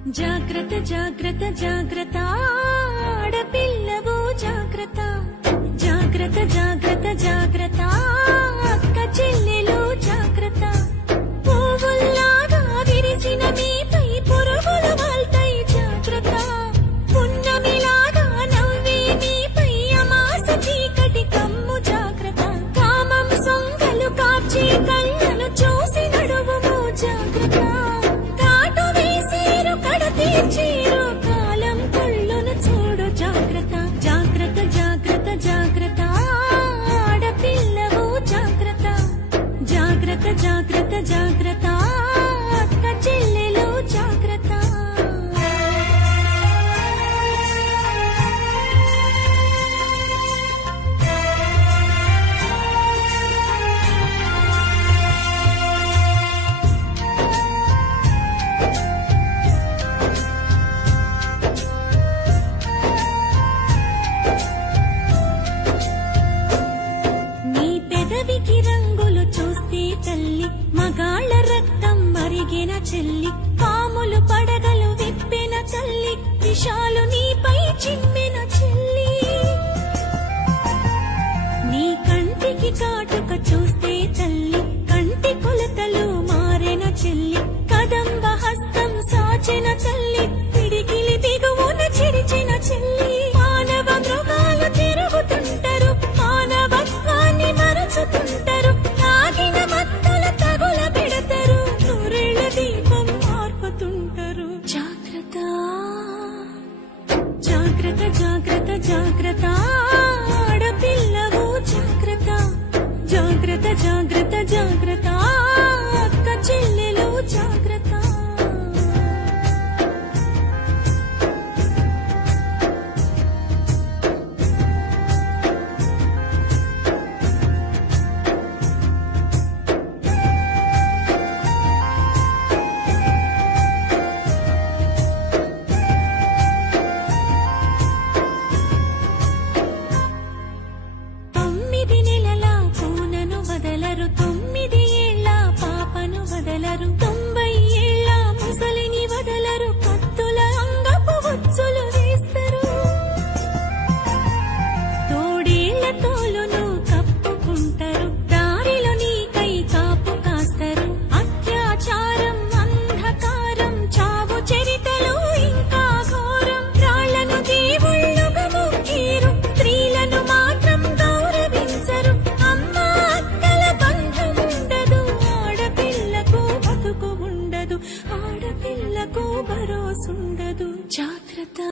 జాగ్రత్త జాగ్రత్త జాగ్రత్త ఆడపిల్లవో జాగ్రత్త జాగ్రత్త జాగ్రత్త జాగ్రత్త అక్క చెల్లెలు జాగ్రత్త పువ్వుల్లాగా విరిసిన మీపై పురుగులు వాల్తాయి జాగ్రత్త పున్నమిలాగా నవ్వే మీపై అమాస చీకటి కమ్ము జాగ్రత్త కామం సొంగలు కాచి కళ్ళను చూసి నడువుము జాగ్రత్త తీర్చేరు కాలం కళ్ళను చూడు జాగ్రత్త జాగ్రత్త జాగ్రత్త జాగ్రత్త ఆడపిల్లవు జాగ్రత్త జాగ్రత్త జాగ్రత్త జాగ్రత్త అక్క చెల్లెలు జాగ్రత్త పెదవికి రంగులు చూస్తే తల్లి మగాళ్ళ రక్తం మరిగిన చెల్లి పాములు పడగలు విప్పిన తల్లి విషాలు నీపై చిమ్మిన చెల్లి నీ కంటికి కాటుక చూస్తే తల్లి కంటి కొలతలు మారిన చెల్లి కదంబ హస్తం సాచిన తల్లి పిడికిలి దిగువన చిరిచిన చెల్లి మానవ మృగాలు తిరుగుతుంటారు మానవత్వాన్ని మరచుతుంటారు తాగిన మత్తుల తగుల పెడతారు నూరేళ్ల దీపం మార్పుతుంటారు జాగ్రత్త జాగ్రత్త జాగ్రత్త జాగ్రత్త ఆడపిల్లవు జాగ్రత్త జాగ్రత్త జాగ్రత్త జాగ్రత్త అక్క చెల్లెలు జాగ్రత్త వదలరు 9 ఏళ్ల పాపను వదలరు 90 ఏళ్ల ముసలిని వదలరు కత్తుల అంగపు ఉచ్చులు వేస్తారు తోడేళ్ల తోలును కప్పుకుంటారు దారిలో నీకై కాపు కాస్తారు అత్యాచారం అంధకారం చావు చరితలు ఇంకా ఘోరం రాళ్లను దేవుళ్ళుగా మొక్కీరు స్త్రీలను మాత్రం గౌరవించరు ఆడపిల్లకు భరోసుండదు జాగ్రత్త